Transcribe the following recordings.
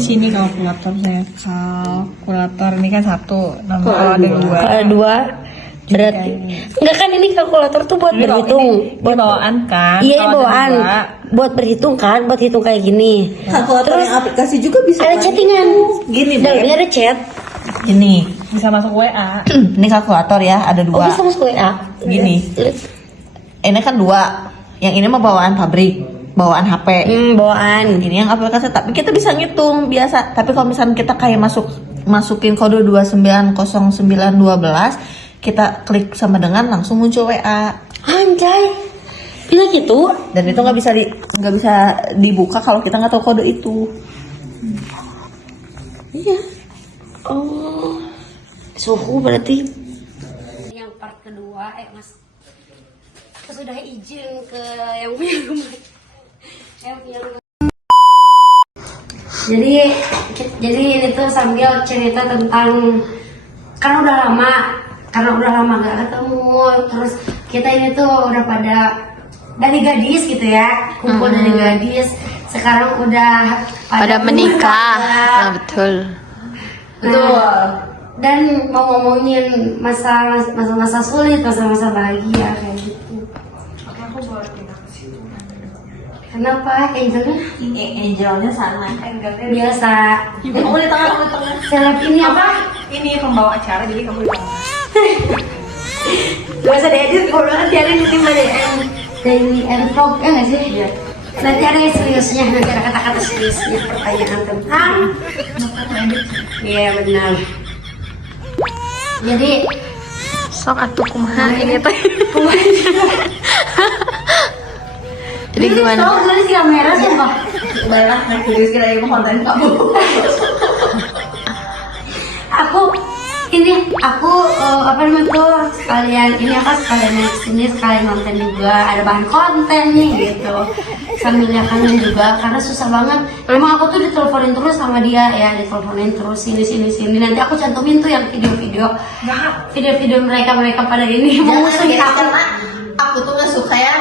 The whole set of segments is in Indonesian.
Sini kalkulatornya. Kalkulator ini kan satu, kalau ada dua. Kalau ada dua berarti enggak kan, ini kalkulator tuh buat berhitung, buat bawaan kan? Iya, bawaan buat berhitung kan, buat hitung kayak gini. Kalkulator yang aplikasi juga bisa. Ada chattingan. Gini, dalamnya ada chat. Gini. Bisa masuk WA. Ini kalkulator ya, ada Oh, dua. bisa masuk WA. Gini. Ini kan dua. Yang ini mah bawaan pabrik, bawaan HP. Bawaan. Ini yang aplikasi, tapi kita bisa ngitung biasa. Tapi kalau misalnya kita kayak masukin kode 290912, kita klik sama dengan langsung muncul WA. Anjay. Bisa gitu? Dan itu nggak bisa dibuka kalau kita nggak tahu kode itu. Iya. Oh. Suhu berarti. Yang part kedua, Mas sudah izin ke yang punya rumah. Yang punya rumah. Jadi ini tuh sambil cerita tentang karena udah lama gak ketemu, terus kita ini tuh udah dari gadis gitu ya, kumpul dari gadis, sekarang udah pada menikah. Nah, betul. Dan mau ngomongin masa sulit, masa bahagia kayak gitu. Oke, aku boleh pindah ke situ. Kenapa Angelnya? Angelnya sana. Biasa. Kamu di tengah. Seleb ini apa? Ini pembawa acara, jadi kamu di tengah. Gak usah diedit, kalau nanti ada di tim daily and vlog, ya nggak sih? Iya. Nanti ada yang seriusnya, nanti ada kata-kata seriusnya, pertanyaan tentang. Iya benar. Jadi Sok atuh kumaha ini teh. Jadi gimana? Tahu dari si kamera sumpah. Banyak naik video sekali konten kamu. Aku apa namanya tuh sekalian naik sini, sekalian nonton juga, ada bahan konten nih gitu, sambil lihat juga karena susah banget. Emang aku tuh diteleponin terus sama dia ya, diteleponin terus sini. Nanti aku cantumin tuh yang video mereka pada ini mau musuhin aku. Karena aku tuh nggak suka ya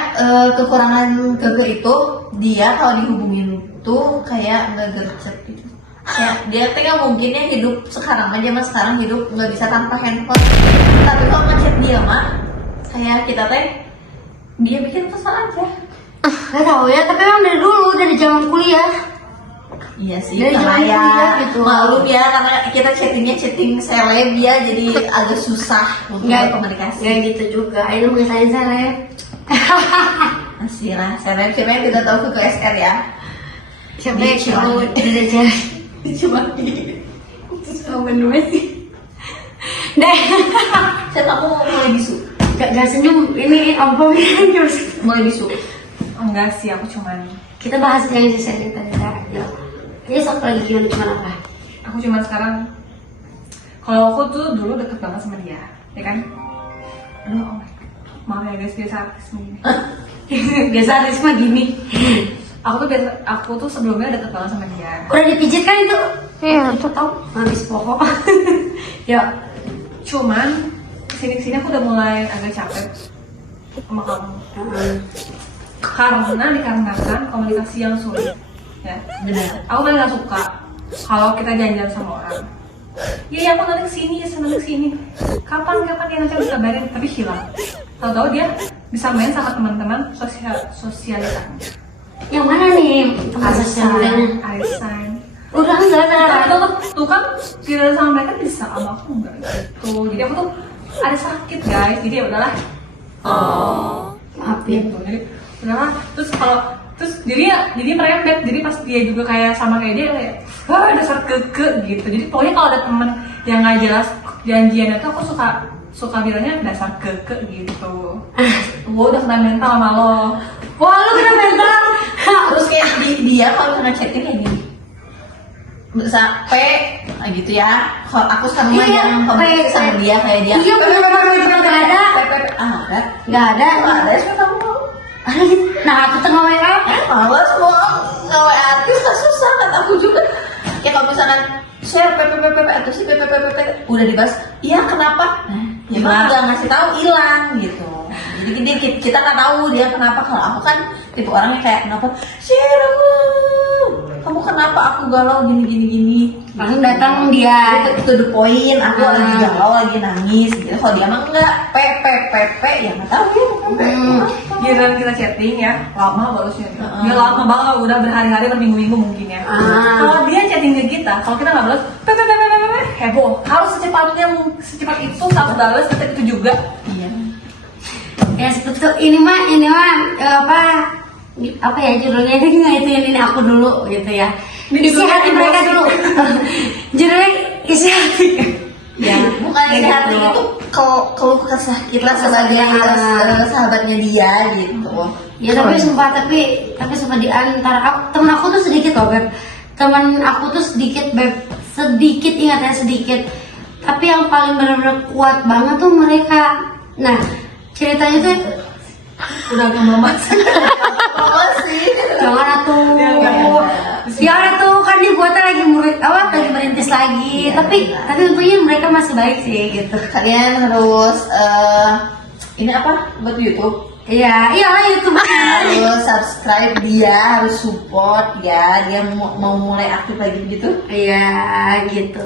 kekurangan keke itu, dia kalau dihubungin tuh kayak nggak gercep gitu. Ya, dia teh nggak mungkin ya hidup sekarang hidup nggak bisa tanpa handphone. Tapi kalau ngechat dia mah kayak kita teh dia bikin kesal aja. Gak tahu ya, tapi emang dari zaman kuliah. Iya sih, Dari karena zaman ya kuliah gitu. maklum ya, karena kita chatting seleb ya, jadi agak susah untuk komunikasi. Nggak gitu juga, ini mengisahin seleb. Masih lah, seleb siapa yang tidak tahu ke SR ya? Siapa yang tahu dari cewek? Cuma Oh bener sih. Deh. saya kamu mulai bisu. Gak senyum, ini apa terus? Mulai bisu. Enggak sih, aku cuman Kita bahas yang si sharing tadi ya. Ini sok lagi gimana cuman apa? aku cuman sekarang, kalau aku tuh dulu deket banget sama dia, ya kan? Aduh, oh my God. Maaf ya guys, biasa artis begini. Biasa artis mah gini. Aku tuh sebelumnya deket banget sama dia. Udah dipijit kan itu? Iya, Aku tahu. Habis pokok. Ya. Cuman kesini aku udah mulai agak capek sama kamu. Karena dikarenakan komunikasi yang sulit. Ya, Benar. aku kan nggak suka kalau kita jalan sama orang. Ya aku nanti kesini. Kapan ya nanti aku kabarin, tapi hilang. Tahu-tahu dia bisa main sama teman-teman sosialita. Yang mana nih? Teman sosialnya. Arisan. Udah enggak. Tuh kan tidak sama mereka bisa, sama aku enggak gitu. Jadi aku tuh ada sakit guys. Jadi ya udahlah. Maafin. Gitu. Jadi udahlah. Terus jadi merembet. Jadi pas dia juga kayak sama kayak dia kayak wah dasar keke gitu. Jadi pokoknya kalau ada temen yang nggak jelas janjian itu aku suka bilangnya dasar keke gitu. Gue udah kena mental sama lo. Wah, lu kena mental. Terus kayak dia kalau kena chatting kayak gini. Bisa P gitu ya. Kalau aku sama Iya, yang komunikasi sama dia kayak dia. Iya, bener-bener nggak ada. Nggak ada. Sih kamu. Nah, aku tengah WA. Males mau nge-WA artis kan susah kan aku juga. Ya kalau misalkan share atau si udah dibahas, iya kenapa? Ya emang udah ngasih tahu hilang gitu. Jadi kita nggak tahu dia kenapa. Kalau aku kan tipe orang yang kayak kenapa share aku, kamu kenapa aku galau gini. Langsung datang dia. Itu the point, aku lagi galau, lagi nangis gitu. Kalau dia mah enggak, ya nggak tahu ya. Giliran kita chatting ya, lama balasnya. Dia lama banget, udah berhari-hari, berminggu-minggu mungkin ya. Kalau dia chatting ke kita, kalau kita nggak balas, heboh. Harus secepat itu harus balas, kita itu juga. Iya. Ya seperti itu. Ini mah apa ya judulnya ini aku dulu gitu ya. Isi hati mereka dulu. Judulnya isi hati. Ya, bukan isi hati itu kalau kesah kita sebagai sahabatnya dia gitu. Ya tapi sumpah di antara temen aku tuh sedikit loh Beb. Temen aku tuh sedikit Beb. Sedikit, ingat ya sedikit. Tapi yang paling benar-benar kuat banget tuh mereka. Nah, ceritanya tuh Udah agak melemas. Apa sih? jangan tuh kan nih gua tuh lagi lagi merintis lagi. Tapi untungnya mereka masih baik sih gitu. Kalian harus ini apa buat YouTube? Iya itu Harus subscribe dia, harus support ya. Dia mau mulai aktif lagi gitu. Iya gitu.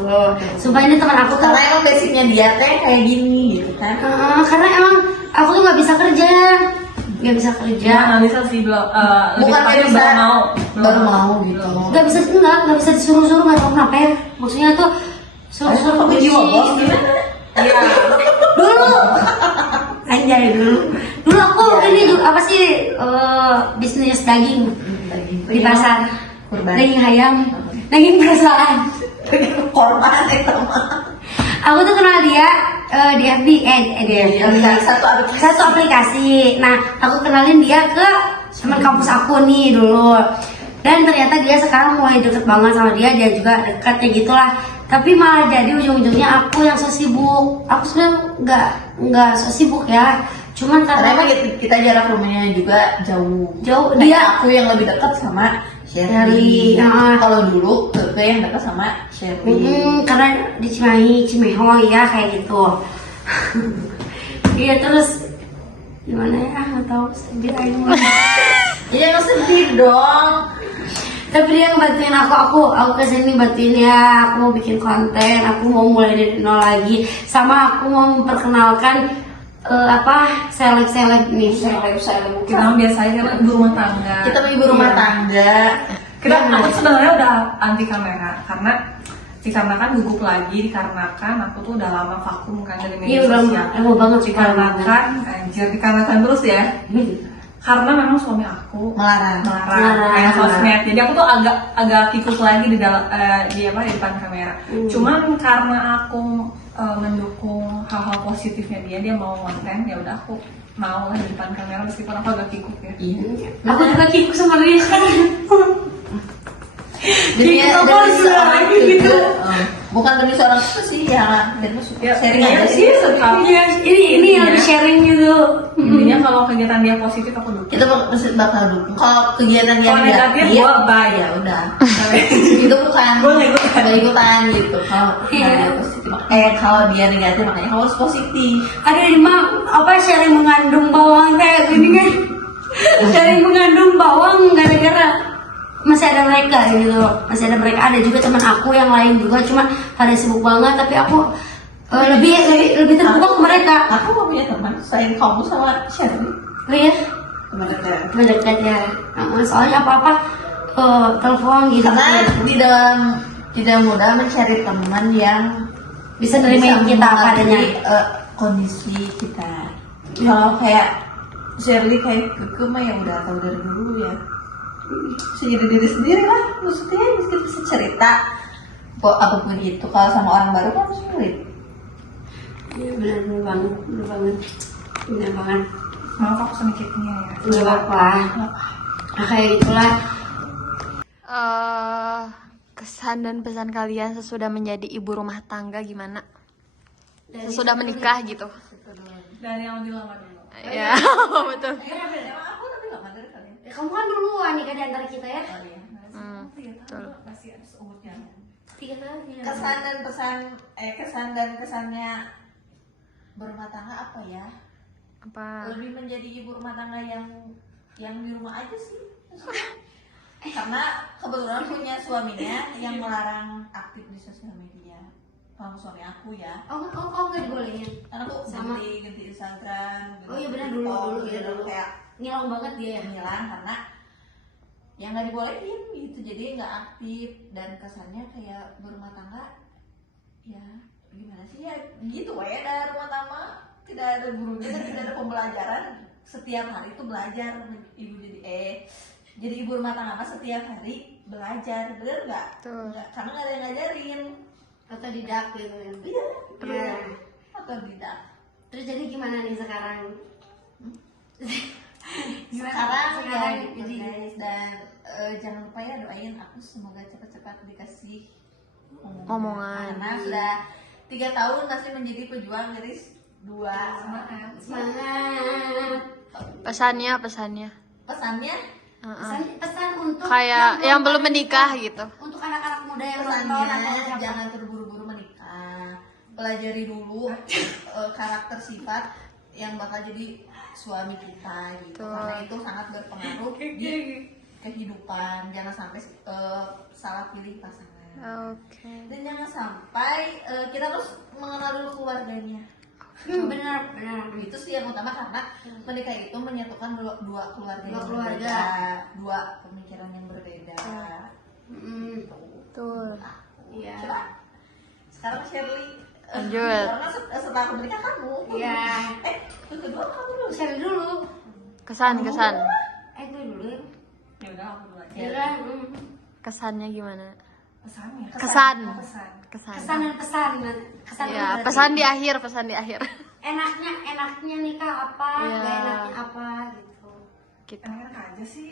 Sumpah ini teman aku tuh. Karena emang basicnya dia teh kayak gini gitu kan. Karena emang aku tuh nggak bisa kerja. Nggak bisa sih belum. Lebih Bukan tepatnya bisa, baru mau gitu. Nggak bisa disuruh-suruh, nggak tahu kenapa ya. Maksudnya tuh suruh-suruh Aku jiwa bos gimana? Iya. dulu anjay dulu aku ini apa sih bisnis daging di pasar, Kurban. daging ayam, daging perasaan. Korban itu mah. Aku tuh kenal dia di FB, di FB. Satu aplikasi. Nah, aku kenalin dia ke teman kampus aku nih dulu. Dan ternyata dia sekarang mulai deket banget sama dia juga deket ya gitulah. Tapi malah jadi ujung-ujungnya aku yang so sibuk. Aku sebenarnya nggak so sibuk ya. Cuman Karena karena emang kita jarak rumahnya juga jauh. Dia Dia aku yang lebih dekat sama Sherly. Sherly. Kalau dulu Keke yang dekat sama Sherly. karena di Cimahi ya kayak gitu. Iya terus gimana ya? Nggak tahu sedih aja. Iya nggak sedih dong. Tapi dia ngebantuin aku kesini bantuin ya, aku mau bikin konten, aku mau mulai dari nol lagi, sama aku mau memperkenalkan seleb nih, seleb. Kita mah biasanya kan ibu rumah tangga. Kita mau ibu rumah tangga. Aku sebenarnya udah anti kamera karena si kamera kan gugup lagi dikarenakan aku tuh udah lama vakum kan dari media Iya sosial. emang banget dikarenakan terus ya. Karena memang suami aku Melarang. main sosmed, jadi aku tuh agak kikuk lagi di depan kamera. Cuman karena aku mendukung hal-hal positifnya dia mau konten, ya udah aku mau lah di depan kamera meskipun aku agak kikuk ya. Iya. Aku juga kikuk sama dia. Demi seorang gitu. bukan demi seorang itu sih ya. Dan sharing aja sih. Ini yang sharing gitu. Intinya kalau kegiatan dia positif aku dukung. Kita bakal dukung. Kalau kegiatan dia Kalau negatif, dia gua bye. ya udah. Itu bukan Gua nggak ikutan gitu. Kalau dia positif, kalau dia negatif makanya kamu harus positif. Ada ini mah sharing mengandung bawang kayak gini kan. Sharing mengandung bawang gara-gara masih ada mereka gitu, ada juga teman aku yang lain juga, cuma pada sibuk banget, tapi aku lebih terbuka ke mereka. Aku mau punya teman selain kamu sama Sherly. Oh iya, Teman dekat. mendekat ya. Soalnya apa telepon gitu. Karena tidak mudah mencari teman yang Bisa nerima kita apa adanya. Kondisi kita. Kalau kayak Sherly kayak Keke mah yang udah tahu dari dulu ya. Bisa jadi diri sendiri lah, maksudnya bisa cerita apapun itu. Kalau sama orang baru kan sulit. Iya benar banget. Maaf aku sedikitnya ya. Nggak apa-apa. Nah, kayak gitulah. Kesan dan pesan kalian sesudah menjadi ibu rumah tangga gimana? Sesudah menikah gitu. Dari yang lebih lama dulu. Ya, betul. Kamu kan duluan nikah di antara kita ya. Betul. Masih ada seumurnya. 3 tahun ya. Kesan dan pesannya berumah tangga apa ya? Apa? Lebih menjadi ibu rumah tangga yang di rumah aja sih. Karena kebetulan punya suaminya yang melarang aktif di sosial media. Kalau suami aku ya, Oh nggak dibolehin. karena aku Sama. ganti Instagram. Oh iya benar dulu ya dulu. Kayak Ngilang banget dia ya. ngilang karena yang nggak dibolehin gitu, jadi nggak aktif dan kesannya kayak berumah tangga ya gimana sih ya gitu ya, ada rumah tangga tidak ada gurunya dan tidak ada pembelajaran, setiap hari itu belajar ibu jadi ibu rumah tangga mah setiap hari belajar, bener nggak? Betul. Nggak, karena nggak ada yang ngajarin. Atau didak gitu kan. Iya, Iya. atau tidak. Terus jadi gimana nih sekarang? Sekarang ya gitu jadi guys, dan jangan lupa ya doain aku semoga cepat-cepat dikasih Omongan. karena sudah 3 tahun masih menjadi pejuang garis 2. Semangat. semangat. Pesannya Pesannya Pesan untuk kayak yang belum menikah gitu. Untuk anak-anak muda yang belum tahu nama pesannya siapa. jangan terburu-buru menikah, pelajari dulu karakter sifat yang bakal jadi suami kita gitu. Betul. Karena itu sangat berpengaruh di kehidupan. Jangan sampai salah pilih pasangan. Oke. Dan jangan sampai kita harus mengenal dulu keluarganya. Benar. Itu sih yang utama, karena menikah itu menyatukan dua keluarga yang Dua keluarga. berbeda, dua pemikiran yang berbeda. Betul. Iya. Coba sekarang Shirley, Lanjut. karena setelah aku menikah kamu. Iya. Kedua kamu dulu. Share dulu. Kesan. Itu dulu ya. Ya udah aku dulu aja. Ya udah. Kesannya gimana? Pesannya. Kesan. Oh, pesan. Kesan. Kesan dan pesan. Kesan Ya, berarti pesan di akhir. enaknya nikah apa, Iya. gak enaknya apa gitu. Gitu. Enak-enak aja sih.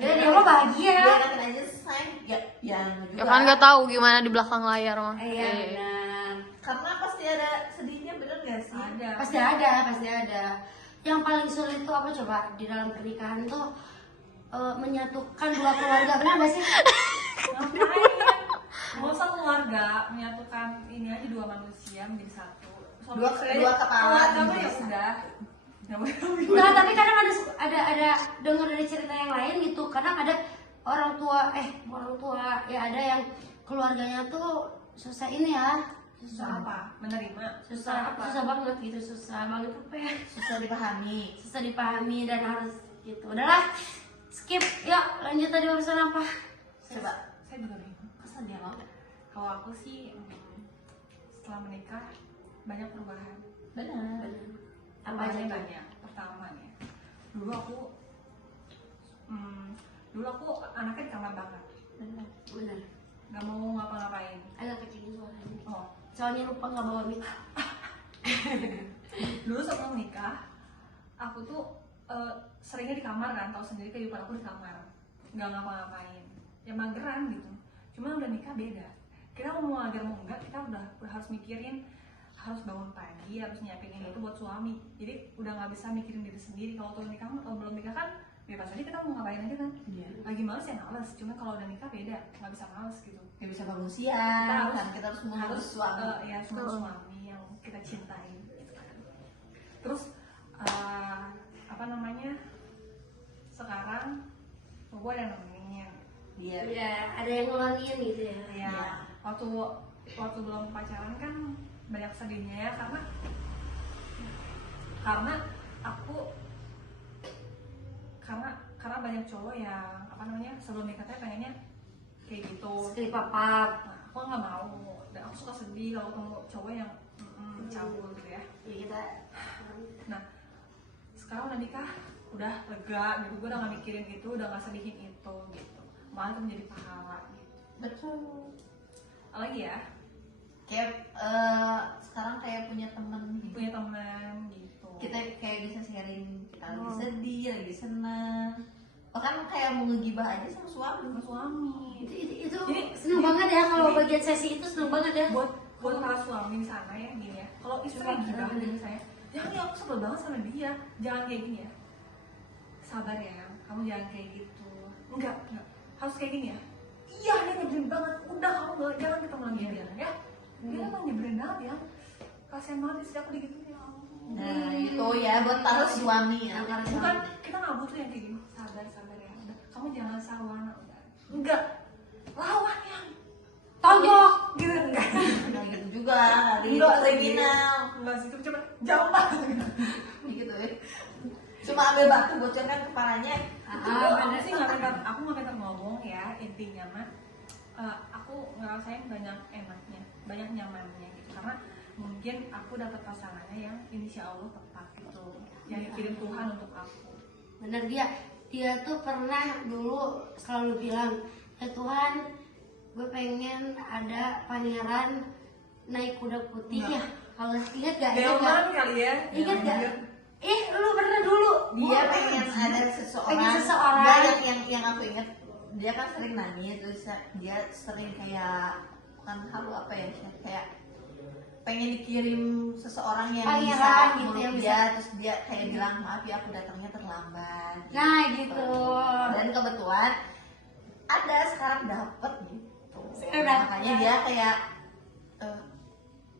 Ya dia mah bahagia. Dia enakin aja sayang ya yang Ya kan nggak tahu gimana di belakang layar mah. Iya benar. karena pasti ada sedihnya, bener gak sih? Ada. Pasti ada. Yang paling sulit itu apa coba di dalam pernikahan tuh menyatukan dua keluarga, benar gak sih? Ngapain? Nggak usah keluarga, menyatukan ini aja dua manusia menjadi satu. Dua kepala Kamu menjadi ya satu. udah. Nggak boleh. Enggak, tapi kadang ada dengar dari cerita yang lain gitu. Kadang ada orang tua ya ada yang keluarganya tuh susah ini ya. Susah apa? Menerima. Susah banget gitu, susah banget apa ya? Susah dipahami dan harus gitu. Udahlah, skip. Yuk, lanjut tadi urusan apa? Coba Saya juga bingung. kesan dia mau. Kalau aku sih setelah menikah banyak perubahan. Benar. Apa aja Perubahannya tuh? banyak. Pertama nih, dulu aku anaknya di kamar banget, Benar. nggak mau ngapa-ngapain. Agak kecilin suaranya. Oh, Soalnya lupa nggak bawa mic. dulu sebelum nikah aku tuh seringnya di kamar kan, tahu sendiri kehidupan aku di kamar, nggak ngapa-ngapain, ya mageran gitu. Cuma udah nikah beda, kita mau mager mau enggak, kita udah harus mikirin, harus bangun pagi, harus nyiapin ini itu buat suami. Jadi udah nggak bisa mikirin diri sendiri. Kalau tuh nikah atau belum nikah kan bebas aja, kita mau ngapain aja kan. Iya. Lagi males ya males, cuma kalau udah nikah beda, nggak bisa males gitu. Gak bisa bangun siang, kita harus mengurus suami. Ya mengurus suami yang kita cintai gitu kan. Terus apa namanya, sekarang gue ada nemeninnya Dia. Ya, ada yang ngelangin gitu ya. ya. Iya. Waktu belum pacaran kan banyak sedihnya ya, karena aku karena banyak cowok yang apa namanya sebelum nikahnya pengennya kayak gitu. Sekali papap. Nah, aku nggak mau, dan aku suka sedih kalau ketemu cowok yang cabul gitu ya. Ya kita. Nah, sekarang udah nikah, udah lega gitu, gue udah gak mikirin itu, udah gak sedihin itu gitu, malah itu menjadi pahala gitu. Betul. Lagi ya, Kayak sekarang kayak punya temen gitu. punya teman gitu. Kita kayak bisa sharing kita lagi sedih, lagi senang. Bahkan kayak mau ngegibah aja sama suami. sama suami. Itu Jadi- seneng banget ya kalau bagian sesi itu seneng banget ya. Buat para suami di sana ya, gini ya. Kalau istri gila dari saya, jangan ya, aku sebel banget sama dia. Jangan kayak gini ya. Sabar ya, kamu jangan kayak gitu. Enggak. Harus kayak gini ya. Iya, dia nyebelin banget. Udah kamu jangan ketemu lagi dia ya. Dia emang nyebelin banget ya. Kasian banget istri aku digituin ya ampun. Nah itu ya buat para suami ya. Bukan, kita nggak butuh yang kayak gini. Sabar ya. Udah, kamu kamu jangan sawana udah. Enggak, lawan yang tonjok gitu enggak. Nah gitu juga, itu Enggak, kriminal. Enggak sih, itu cuma jambak. Gitu ya. Cuma ambil batu bocorkan kepalanya. Aku sih aku nggak pintar ngomong ya, intinya mah aku ngerasain banyak enaknya, banyak nyamannya gitu, karena mungkin aku dapat pasangannya yang insya Allah tepat gitu, yang dikirim Tuhan untuk aku. Bener, dia tuh pernah dulu selalu bilang, ya Tuhan, gue pengen ada pangeran naik kuda putih ya. Kalau ingat gak? Delman kali ya? Ingat gak? Lu pernah dulu? Dia pengen ada seseorang. Pengen seseorang. Dia yang aku ingat, dia kan sering nangis, terus dia sering kayak bukan halu apa ya, kayak pengen dikirim seseorang yang Pangeran bisa gitu, meluk yang dia, bisa. terus dia kayak bilang maaf ya aku datangnya terlambat. Nah gitu. Dan kebetulan ada sekarang dapet gitu. Dapet. Makanya dia kayak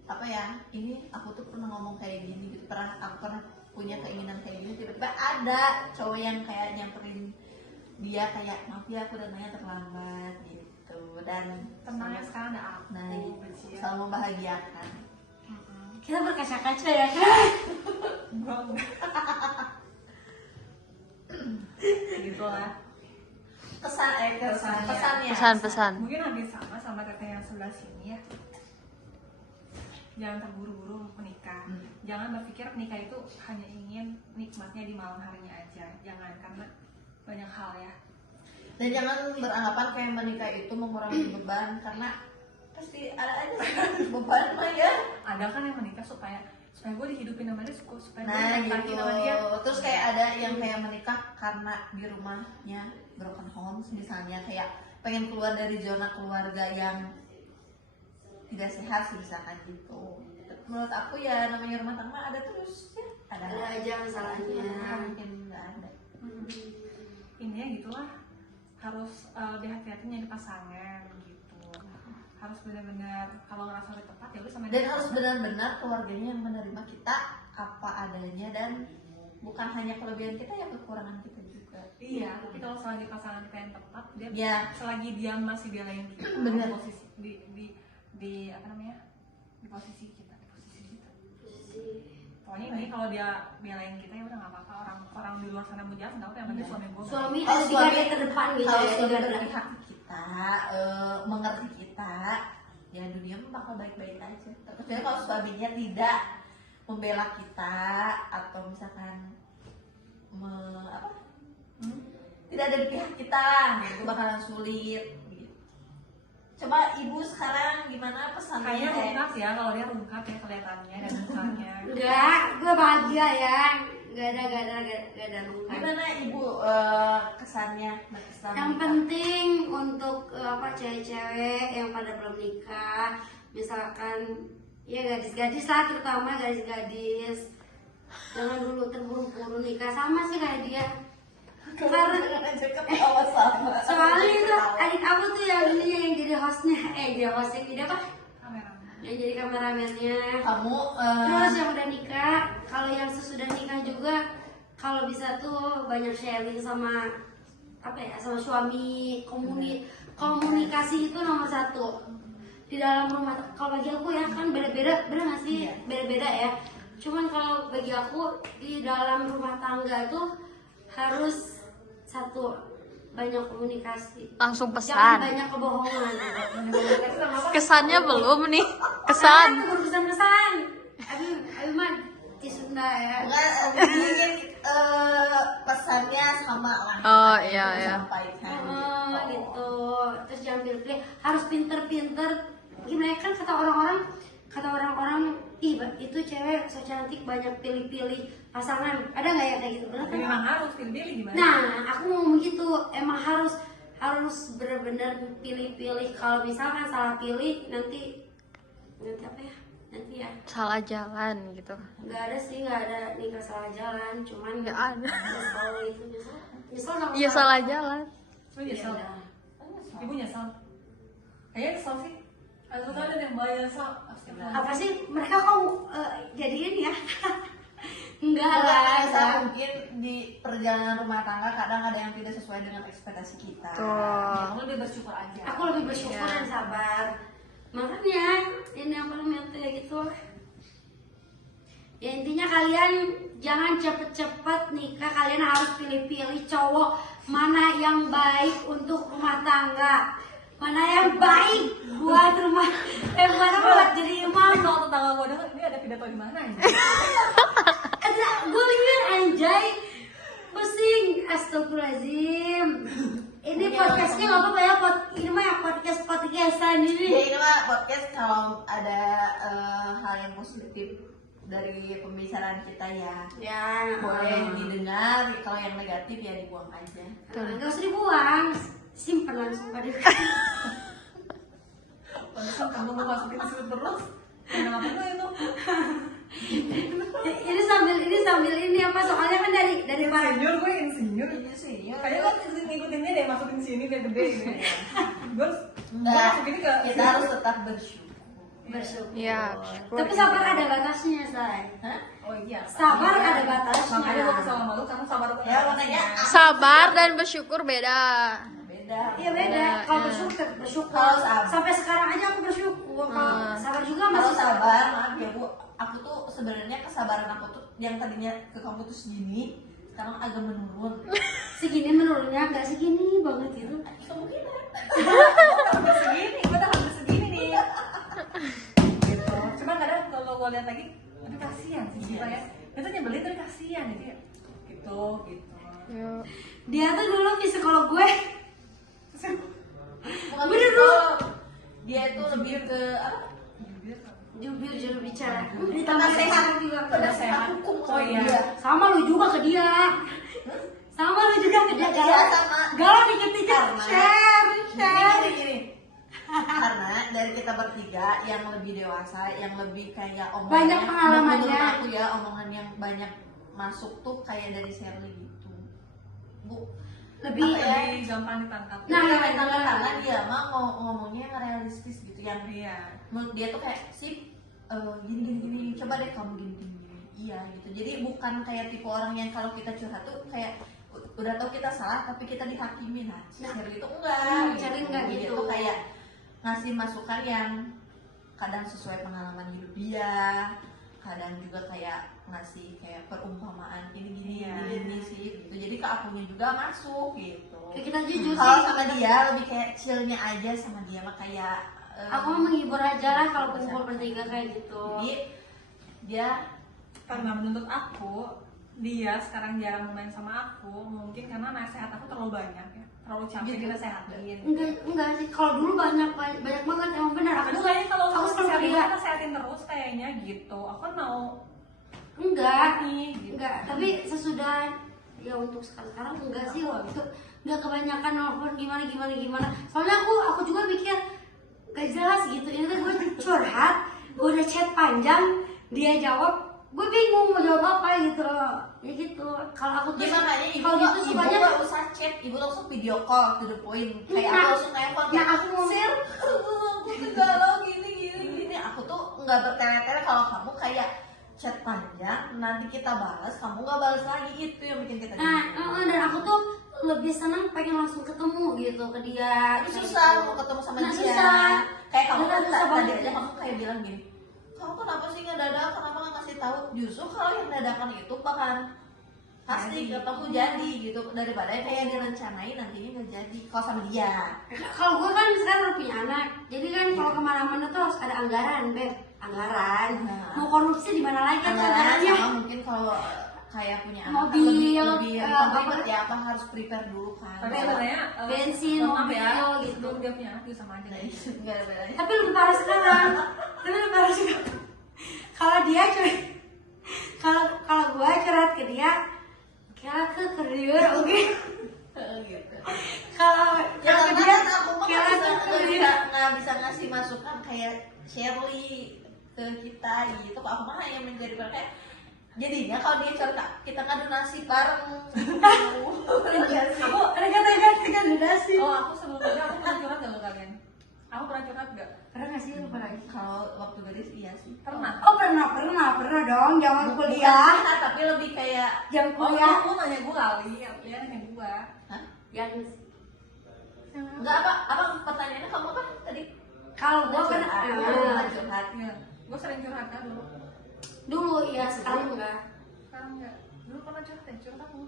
apa ya? Ini aku tuh pernah ngomong kayak gini gitu. Aku pernah punya keinginan kayak gini. Tiba-tiba ada cowok yang kayak nyamperin dia kayak maaf ya aku datangnya terlambat gitu. Dan Tenang ya, sekarang ada aku. nah Cia. selalu membahagiakan. Kita berkaca-kaca ya kan? Gitu lah. Pesannya. Pesan-pesan. Mungkin hampir sama teteh yang sebelah sini ya. Jangan terburu-buru menikah. Jangan berpikir menikah itu hanya ingin nikmatnya di malam harinya aja. Jangan, karena banyak hal ya. Dan jangan beranggapan kayak menikah itu mengurangi beban, karena pasti ada aja beban mah ya. Ada kan yang menikah supaya gue dihidupin sama dia, supaya gue Nah dinikmatin gitu. sama dia. Terus kayak ada yang kayak menikah karena di rumahnya broken homes misalnya, kayak pengen keluar dari zona keluarga yang tidak sehat misalkan gitu. Menurut aku ya namanya rumah tangga ada terus ya. Ada aja masalahnya. Mungkin nggak ada. Ini ya gitulah, harus lebih hati-hati nyari pasangan gitu. Harus benar-benar kalau ngerasa udah tepat ya udah sama Dan dia. harus benar-benar keluarganya yang menerima kita apa adanya, dan bukan hanya kelebihan kita ya kekurangan kita juga. Iya, tapi kalau selagi pasangan kita yang tepat, dia Ya. selagi dia masih belain kita Bener. di posisi di apa namanya, di posisi kita. Pokoknya ini kalau dia belain kita ya udah nggak apa-apa, orang di luar sana mau jahat nggak apa, yang penting suami gue. Suami Oh, ada di suami- garda terdepan gitu Kalau ya. suami di garda. berpihak ke kita, mengerti kita, ya dunia mah bakal baik-baik aja. Tapi kalau suaminya tidak membela kita atau misalkan tidak ada di pihak kita, itu bakalan sulit. Gitu. Coba ibu sekarang gimana pesannya? Kayaknya rungkat ya, kalau dia rungkat ya kelihatannya dan mukanya. Enggak, gue bahagia ya. Gak ada luka. Gimana ibu kesannya? Kesan Yang penting untuk cewek-cewek yang pada belum nikah, misalkan ya gadis-gadis lah, terutama gadis-gadis, jangan dulu terburu-buru nikah. Sama sih kayak dia. Karena soalnya itu adik aku tuh yang ini yang jadi hostnya, jadi apa? Kameramen. Yang jadi kameramennya. kamu Terus yang udah nikah, kalau yang sesudah nikah juga, kalau bisa tuh banyak sharing sama sama suami, komunikasi itu nomor satu di dalam rumah. Kalau bagi aku ya kan beda-beda, bener nggak sih? Iya. Beda-beda ya. Cuman kalau bagi aku di dalam rumah tangga itu harus satu, banyak komunikasi. Langsung Jangan pesan. banyak kebohongan. Kesannya belum nih. Kesan. Pesan-pesan. Abi mah di Sunda ya. ingin pesannya sama langsung Oh, iya, iya. sampaikan. Gitu. Terus jangan pilih-pilih, harus pinter-pinter. Gimana kan kata orang-orang, ih itu cewek so cantik banyak pilih-pilih pasangan. Ada nggak ya kayak gitu? Bener Tapi kan? memang harus pilih-pilih gimana? Nah, aku mau begitu. Emang harus benar-benar pilih-pilih. Kalau misalkan salah pilih nanti apa ya? Nanti ya. Salah jalan gitu. Nggak ada sih, nggak ada nikah salah jalan. Cuman Nggak ada. Nyesel itu nyesel sama Iya salah jalan. Lu nyesel? Iya. Ibu nyesel? Kayaknya kesel sih. Aku kan ada yang bayar nyesel. Astagfirullah. Apa sih mereka kok jadiin ya? Enggak Bukan lah, biasa, mungkin di perjalanan rumah tangga kadang ada yang tidak sesuai dengan ekspektasi kita. Tuh. Aku lebih bersyukur aja. aku lebih bersyukur dan sabar. Makanya ini apa namanya kayak gitu. Ya intinya kalian jangan cepet-cepet nikah, kalian harus pilih-pilih cowok mana yang baik untuk rumah tangga, mana yang baik buat rumah, mana buat jadi imam. Kalau tetangga gue denger, ini ada pidato di mana ya? Ada gue lihat anjay, pusing, astagfirullahaladzim. Ini podcastnya nggak apa-apa ya, ini mah ya podcastan Ya ini. ini mah podcast kalau ada hal yang positif dari pembicaraan kita ya Ya, boleh didengar, kalau yang negatif ya dibuang aja. nggak usah dibuang, simpen langsung pada. Pantesan kamu mau masukin situ terus. Kenapa itu? ini sambil ini apa soalnya kan dari para Insinyur, gue insinyur. Iya sih, ya. Kayaknya kan ngikutinnya deh, masukin sini biar gede gitu. Gue Enggak, masukin ke kita harus tetap bersyukur. bersyukur. Iya. Tapi sabar ada batasnya, say. Hah? Oh iya. Sabar ada batasnya. Makanya gue kesel sama lu karena sabar tuh Ya makanya Sabar dan bersyukur beda. beda. Iya beda. Kalau bersyukur, bersyukur. Kalau sabar. Sampai sekarang aja aku bersyukur. Kalau sabar juga Kalau masih sabar, maaf ya Bu, aku tuh sebenarnya kesabaran aku tuh yang tadinya ke kamu tuh segini, sekarang agak menurun. segini menurunnya, nggak segini banget gitu. Kemungkinan. udah segini, gue udah hampir segini nih. Gitu. Cuma kadang kalau gue lihat lagi, aduh kasihan sih Siva ya. Itu nyebelin tapi kasihan gitu ya. Gitu. Yuk. Dia tuh dulu psikolog gue. Bukan Bener, psikolog. Dia itu lebih ke apa? Jubir juru bicara. Ditambah Ditambah sehat sehat juga. Penasehat hukum. Oh iya. Dia. Sama lu juga ke dia. Sama lu juga ke dia. Iya, sama. Galau dikit-dikit. Karena- Share. Gini. Karena dari kita bertiga yang lebih dewasa, yang lebih kayak omongan Banyak pengalamannya. menurut aku ya, omongan yang banyak masuk tuh kayak dari Shirley gitu. Bu, Lebih apa ya? Lebih gampang ditangkap. Nah, karena dia mah ngomongnya yang realistis gitu, yang Iya. menurut dia tuh kayak sip, gini, coba deh kamu gini. Iya gitu. Jadi bukan kayak tipe orang yang kalau kita curhat tuh kayak udah tahu kita salah tapi kita dihakimi. Nah, Shirley itu enggak. Shirley enggak Dia gitu. tuh kayak ngasih masukan yang kadang sesuai pengalaman hidup dia, kadang juga kayak ngasih kayak perumpamaan gini sih gitu. Jadi ke akunya juga masuk gitu. Kayak kita jujur Kalau sih. sama dia lebih kayak chillnya aja, sama dia mah kayak Aku mah menghibur aja lah kalau kumpul bertiga kayak gitu. jadi dia Karena menurut aku, dia sekarang jarang main sama aku, mungkin karena nasihat aku terlalu banyak ya. Terlalu capek Gitu. dinasehatin. Enggak sih. Kalau dulu banyak banget emang benar. Aku kayaknya kalau aku aku selalu nasehatin, dia. nasehatin terus kayaknya gitu. Aku kan mau Enggak. nih gitu. Enggak, tapi sesudah ya untuk sekarang enggak sih waktu enggak kebanyakan nelfon gimana. Soalnya aku juga pikir gak jelas gitu. Ini tuh gue curhat, gue udah chat panjang, dia jawab, gue bingung mau jawab apa gitu. Ya gitu. Kalau aku tuh Jadi makanya ibu kalau gitu ibu sukanya gak usah chat, ibu langsung video call to the point. Kayak Nah, aku langsung telepon nah, kayak aku mau- Sir, aku tuh galau gini. Aku tuh nggak bertele-tele. Kalau kamu kayak chat panjang, nanti kita balas, kamu nggak balas lagi, itu yang bikin kita dan aku tuh lebih senang pengen langsung ketemu gitu ke dia. Tapi Kayak susah gitu. mau ketemu sama Nah, dia. susah. Kayak kamu Bener, kan susah tadi banget. aja kamu kayak bilang gini, kamu kenapa sih nggak dadakan, kenapa nggak kasih tahu? Justru kalau yang dadakan itu bakal pasti ketemu jadi gitu, daripada kayak direncanain nantinya nggak jadi. Kalau sama dia, Kalau gue kan sekarang udah punya anak, jadi kan kalau kemana-mana tuh harus ada anggaran, anggaran. Nah. Mau korupsi di mana lagi kan anggaran anggarannya? sama mungkin kalau kayak punya anak kan Mobil, lebih apa- ribet ya, apa harus prepare dulu kan. Tapi sebenarnya bensin, mohon maaf ya, mobil, gitu. sebelum dia punya anak juga sama aja guys. Nggak ada bedanya. Tapi lebih parah sekarang. Kalau dia cuy, kalau gue curhat ke dia, kira ke kerjur, oke. Gitu. Kalau Ya ke karena dia, kan aku mah kira ke kerjur. nggak bisa ngasih masukan kayak Shirley ke kita gitu. Aku mah yang menjadi kayak jadinya kalau dia cerita kita ngadu nasi bareng. Aku Ada kata-kata donasi. aku sebelumnya aku pernah curhat gak ke kalian? Aku pernah curhat gak? Pernah nggak sih lu pernah? Kalau waktu gadis iya sih. Pernah. Oh pernah dong, jangan kuliah. Bukan, tapi lebih kayak Jangan Oh kuliah. lu nanya gue kali, ya nanya gue. hah? Yang Enggak apa pertanyaannya kamu apa tadi? kalau gua pernah Curhat. Iya, gue sering curhat kan dulu. dulu ya, sekarang enggak. Sekarang enggak. Dulu pernah curhat kamu.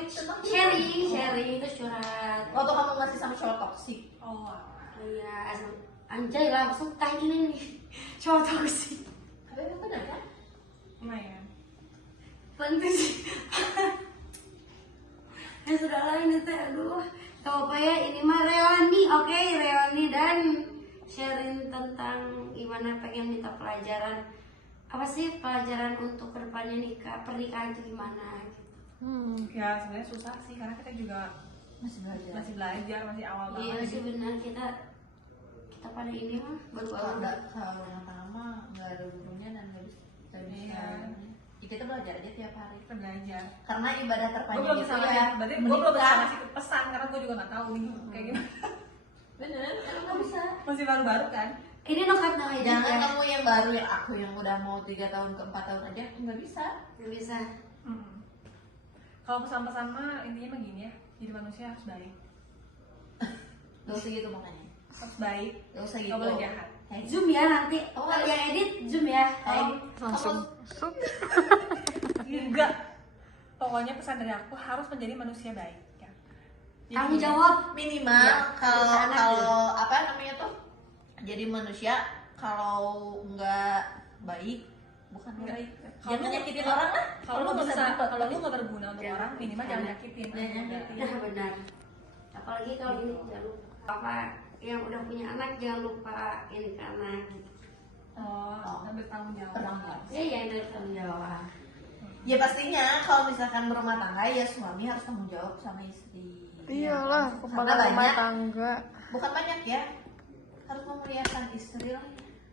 Itu tentang Sharing terus curhat. waktu kamu masih sama cowok toksik. Oh, Iya, anjay langsung kayak gini nih. Cowok toksik. Tapi emang benar kan? lumayan. Penting sih. Ya sudah lah ini teh, aduh. Tahu apa ya, ini mah Reoni, oke Reoni dan sharing tentang gimana pengen minta pelajaran. Apa sih pelajaran untuk kedepannya nikah, pernikahan itu gimana gitu. Ya sebenarnya susah sih karena kita juga Masih belajar. masih awal Iya banget. sih benar, kita pada ini mah Kalau baru-baru. enggak kalau rumah tangga mah enggak ada gurunya dan enggak bisa. Iya. Ya, kita belajar aja tiap hari. Kita belajar. Karena ibadah Gue terpanjang belum itu bisa ya. ngasih, berarti gue belum bisa menikah. ngasih pesan karena gue juga nggak tahu nih kayak gimana. Bener, emang nggak bisa. Masih baru-baru kan. Ini nokat namanya Jangan juga. kamu yang baru yang aku yang udah mau 3 tahun ke 4 tahun aja nggak bisa. Nggak bisa. Kalau pesan-pesan mah intinya mah gini ya, jadi manusia harus baik, Gak usah gitu makanya. harus baik, Gak usah gitu. nggak boleh jahat. Hey. Zoom ya nanti. Oh, Yang edit zoom ya. Kalau Langsung. Enggak. Pokoknya pesan dari aku harus menjadi manusia baik. Ya. Jadi Kamu gini, jawab. minimal Iya, kalau anak kalau apa namanya tuh jadi manusia kalau nggak baik bukan Nggak. baik Kalau jangan lu- nyakitin orang lah Kalau lu nggak bisa, berbuat kalau lu nggak berguna untuk Jangan. orang, minimal jangan nyakitin. Jangan nyakitin. Nah benar. Apalagi kalau ini jangan lupa apa yang udah punya anak jangan lupa ini ke anak. Oh, ambil tanggung jawab. Bertanggung jawab. Ya yang dari tanggung jawab. ya pastinya kalau misalkan berumah tangga ya suami harus tanggung jawab sama istri. Iyalah, Karena kepala rumah banyak tangga. bukan banyak ya harus memuliakan istri lah.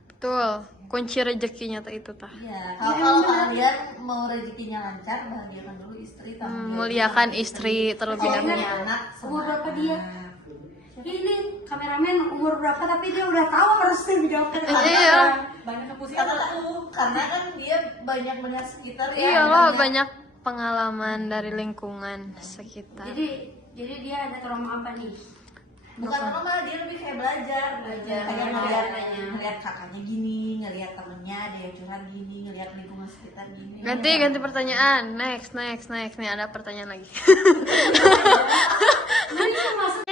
Betul, kunci rezekinya tuh itu tah. Ya, kalau kalian mau rezekinya lancar, bahagiakan dulu istri, tanggung jawab. Muliakan istri terlebih Kalau dahulu. punya anak, Umur sama berapa dia? anak. Ini kameramen umur berapa tapi dia udah tahu harus dijawabkan. Iya. Banyak kepusingan Karena, tuh. karena kan dia banyak melihat sekitar ya. Iyalah, banyak pengalaman dari lingkungan sekitar. Jadi dia ada trauma apa nih? Bukan trauma, dia lebih kayak belajar. Belajar. Kayak Belajar. ngeliat kakaknya gini, ngeliat temennya dia curhat gini, ngeliat lingkungan sekitar gini. Ganti pertanyaan. Next. Nih ada pertanyaan lagi. Ini masuk